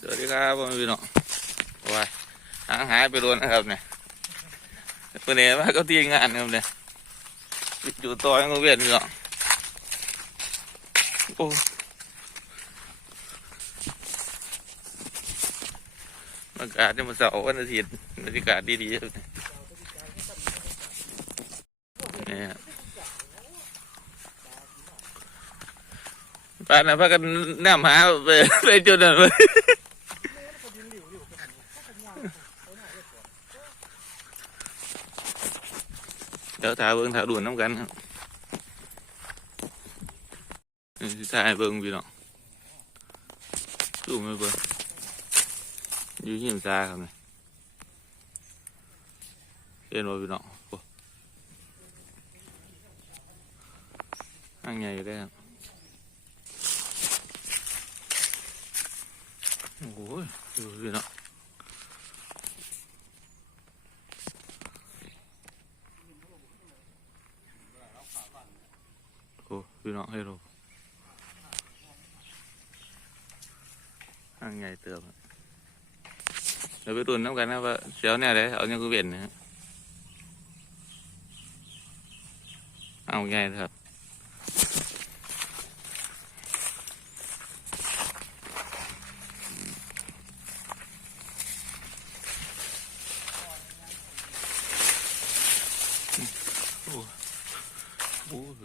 สวัสดีครับพ่อพี่น้องว้ายหางหายไปโดนนะครับเนี่ยเพื่อนเอ๋มาก็ตีงานครับเนี่ยอยู่ต่อยังก็เวียนพี่น้องโอ้อากาศจะมาเสาร์วันอาทิตย์บรรยากาศดีๆครับเนี่ยครับป้านะพากันน้ำหาไปไปจุดนั้นเลย เดี๋ยวถ่ายเบิ้งถ่ายด่วนน้ำกันครับนี่สิถ่ายเบิ้ง พี่น้องดูไม่เบิ้งอยู่หิมซาครับนี่เห็นบ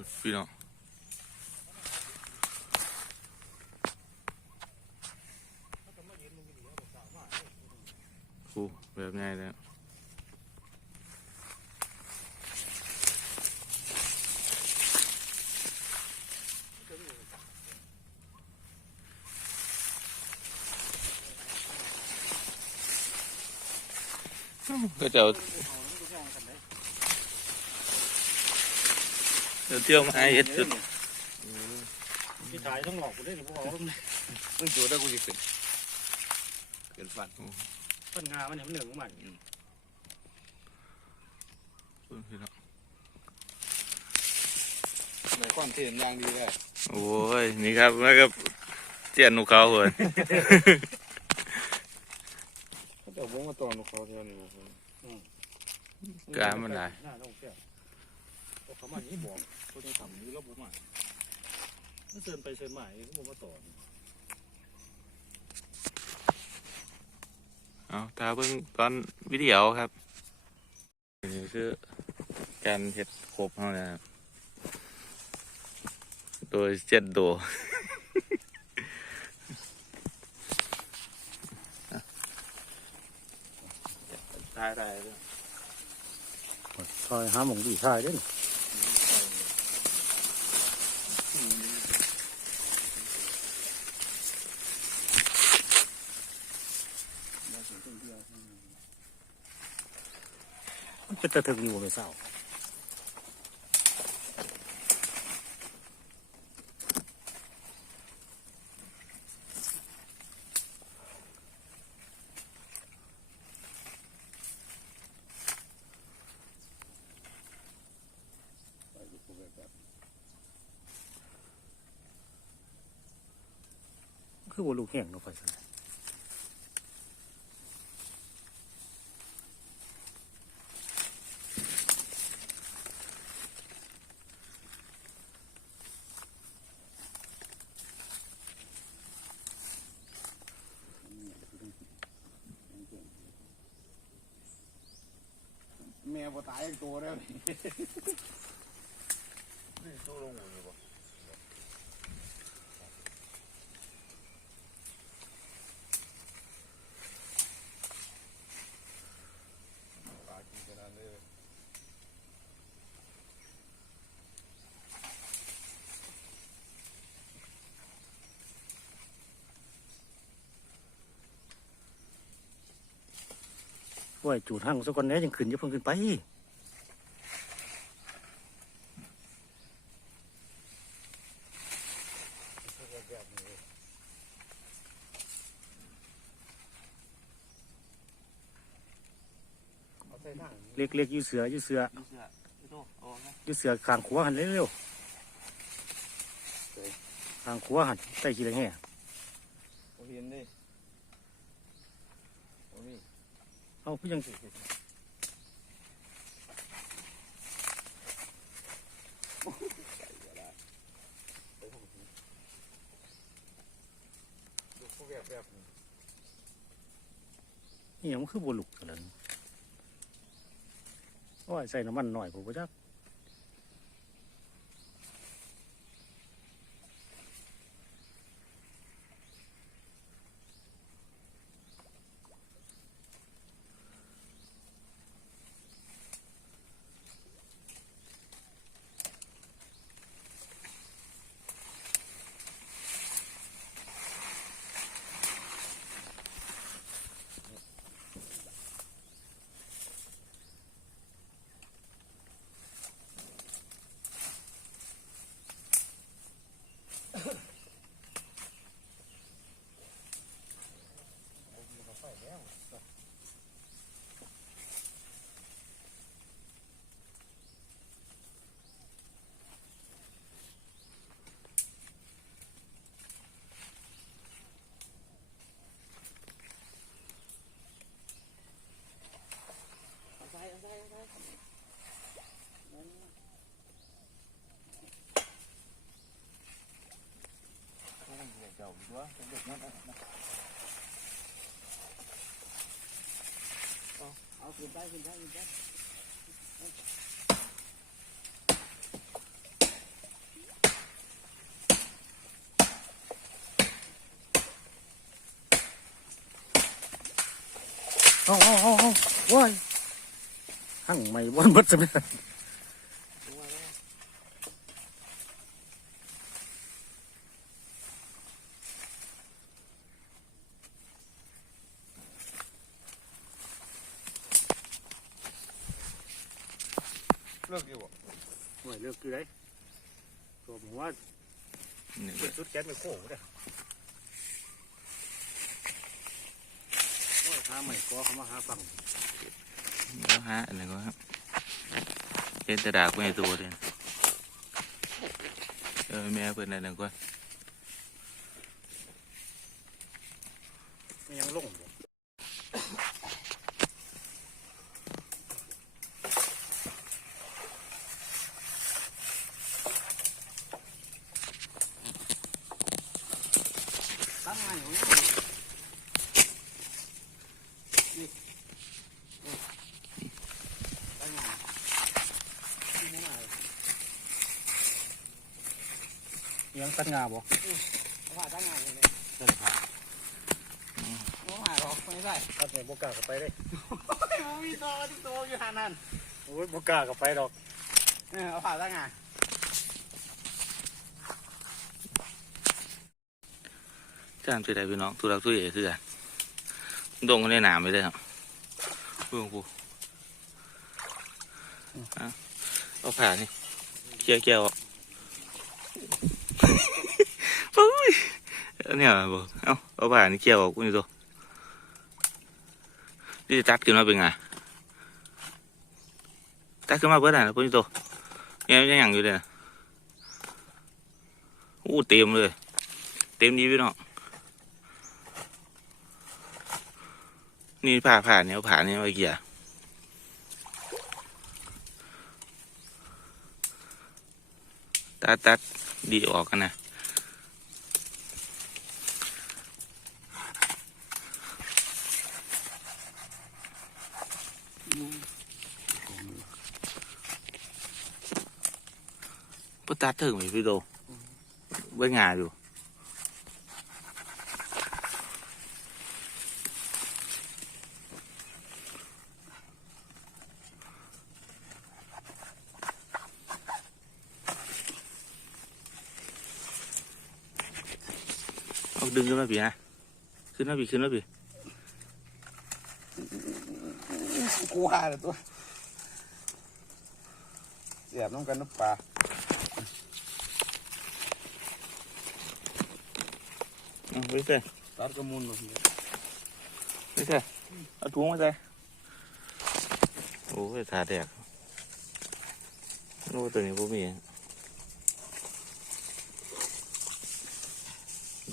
่พี่น้อ งโอ้อังใหญ่อยู่ได้ครับโอ้ยดูพี่น้องโอ้พี่น้อง ให้รู้ห่างใหญ่เติมเดี๋ยวไปตุนน้ำกันนะว่าเสียวเนี่ยเลยเอาเนี่ยกูเวียนนะฮะเอาใหญ่ครับโอ้โอ้พี่น้องโอ้แบบง่ายเลยก็จะเอาเดี๋ยวเที่ยวมาให้เฮ็ดจุดพี่ถ่ายต้องหลอกกูได้หรือเปล่ามึงจูได้กูจะขึ้นขึ้นฟันต้นงาเนี่ยมันหนึ่งของมันพี่องในความเทียนยางดีเลยโอ้ยนี่ครับแล้วก็เจียนหนูเขาเหรอเขาจะวงมาตอนเขาเท่านี้กามันหลายน่าต้องเขามานี้บอกเขาจะทำนี้แล้วบุมาถ้าเชิญไปเชิญมาเขาบอกมาต่อ เอาตาเพิ่งตอนวิดีโอครับนี่คือการเห็ดครบเขานะครับ โดยเจ็ดโดได้ได้เลยทายหาหมองดีทายด้วย ตะถึงอยู่ไม่เศร้าคือว่าลูกแห้งเนาะไฟสลาย แม่บ่ตายตัวแล้วนี่ไว้จูดหั่งสักคนแหนี้ยังขึ้นจะเพิ่งขึ้นไป เล็กเล็กยืเสือยืดเสือยืดเสือขางขัวหันเร็วๆขางขัวหันใต้ขี้เลยแห่เอาพี่ยัง นี่ยังมันคือบลุกกันเลยโอ้ยใส่น้ำมันหน่อยผมก็จัก เอาขึ้นไปขึ้นไปขึ้นไปเอาเอาเอาเอาโอ้ยหั่งไม่บนเบดจะไม่ได้ เลิกดีบ่ โอ้ยเลือกคือไรตัวผมว่า นี่ เป็นสุด แก๊สไม่โค้งเลยโอ้ยหาใหม่ก็เขามาหาฟังก็ฮะอันนี้ก็ครับเป็นแต่ดากไม่ตัวเลยเออแม่เปิดอะไรก็มันยังลง ตั้งไงานอยู่เนี่ยนี่นี่ตั้งไงที่นี่มาเลยยังตั้งงานบ่ผ่าตั้งงานเลยเดินผ่านน้องหาหรอกไม่ได้เอาเนี่ยบกล้าเข้าไปเลยโอ้ยมีโตที่โตอยู่หานั่นโอ้ยบกล้าเข้าไปดอกเออเอาผ่าตั้งงา จานเป็นไรพี่น้องทุรักทุเลคือกันดงกันในหนามไปเลยครับพื่อนกูเอาเอาผ่านี่เกี่ยวเกี่ยวออกโอ้ยเนี่ยบอกเอาเอาผ่านี่เกี่ยวออกกูนี่ตัวนี่จะตัดขึ้นมาเป็นไงตัดขึ้นมาเพื่ออะไรกูนี่ตัวเนี่ยยังยังอยู่เลยอู้เต็มเลย เต็มดีพี่น้อง นี่ผ่าผ่าเนี้ยผ่าเนี้ยเมื่อกี้อะตัดตัดดีออกกันนะปตัดถึงไหมพี่โดเบิ่งงานอยู่ เอาดึงขึ้นมาพี่นะขึ้นมาพี่ขึ้นมาพี่กูหาเลยตัวเสียบน้ำกันน้ำปลาเอาไปใส่ตัดกระมุนลงไปใส่เอาถุงมาใส่โอ้ยขาแตกโอ้ตัวนี้ผมมี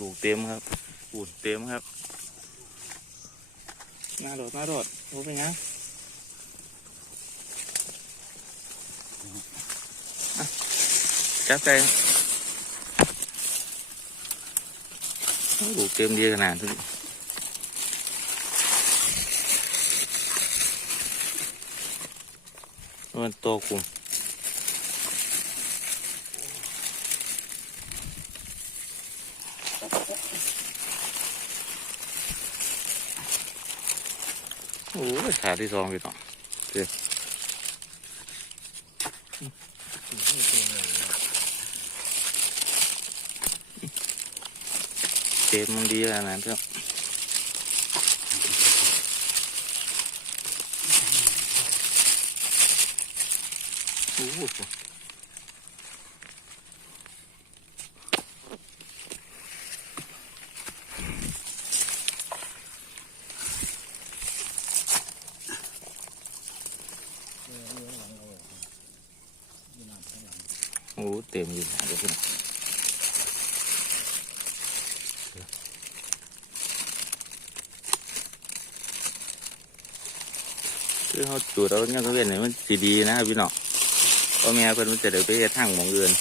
ดูกเต็มครับปูนเต็มครับน้าโดดน้าโดดโอ้เป็นไงอะจับใจโอ้โหเกมดีขนาดนี้มันโตัวคุม โอ้ยขาที่สองพี่น้องเดี๋ยวเกมมันดีขนาดนี้นโอ้โห โอ้เต็ม อยู่นะเดี๋ยวพี่น้องคือเขาจูดเอาเนี่ยก็เวียนเนี่ยมันสีดีนะครับพี่น้องเพราะแม่เพิ่นมันจะเดินไปเฮ็ดทางหมองเงิน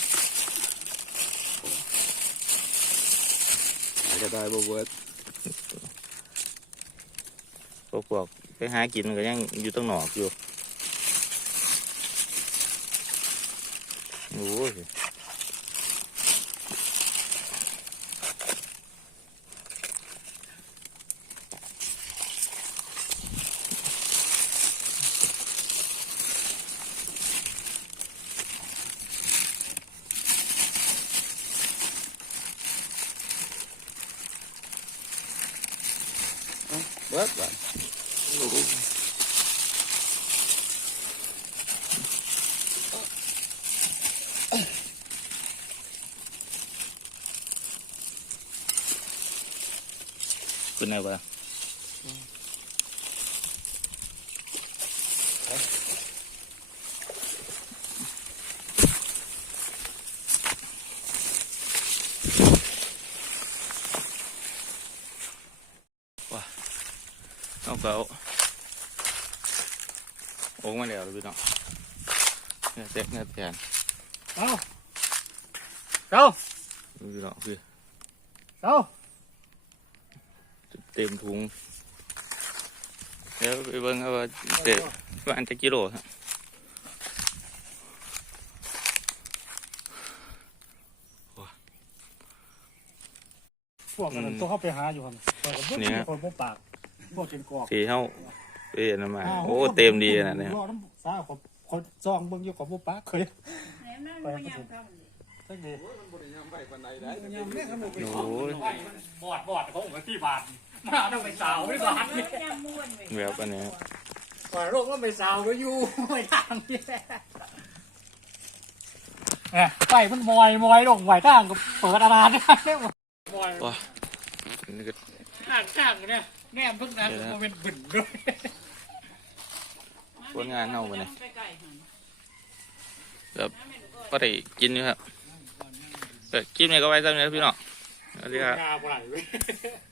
อาจจะได้บ่เบิดพวกพวกไปหากินก็ยังอยู่ตั้งหนอกอยู่โอ้ย เบิดว่ะ เป็นไงวะว้า เอาเก่าโอ้มาแล้วเลยพี่น้องเงี้ยเต็กเงี้ยแทนเอ้าเจ้าพี่น้องคือเจ้าเต็มถุงเดี๋ยวไปเบิ่งครับว่าเด็ว่าอันจะกิโลครับพวกนั้นตัวเข้าไปหาอยู่ครับพวกกับพวกที่คนพวกปาก พวกเจนกอกสีเฮาไปเห็นมาโอ้เต็มดีนะเนี่ยรอน้ำสาของคนซองเบิ่งอยู่ของพวกปากเคยไปมันตั้งแต่มันบ่ได้ยำไปปานใดได้ยามแรกขนมไปโอ้ยบอดบอดเขาบอกที่บาทมาต้องไปสาวไม่บาทนี่แบบอันนี้ก่อนโรคก็ไปสาวก็อยู่ไม่ทางนี่แหมไฟมันมอยมอยลงไหวทางก็เปิดอาณาได้มอยว้าอันนี่ก็ข้างข้างเนี่ย แนมเพิ่งนั้นมันเป็นบึ่นด้วยผลงานเฮาไปเนี่ยแบบก็ได้กินอยู่ครับเปิดคลิปนี้ก็ไว้ซ้ำนี้ครับพี่น้องสวัสดีครับ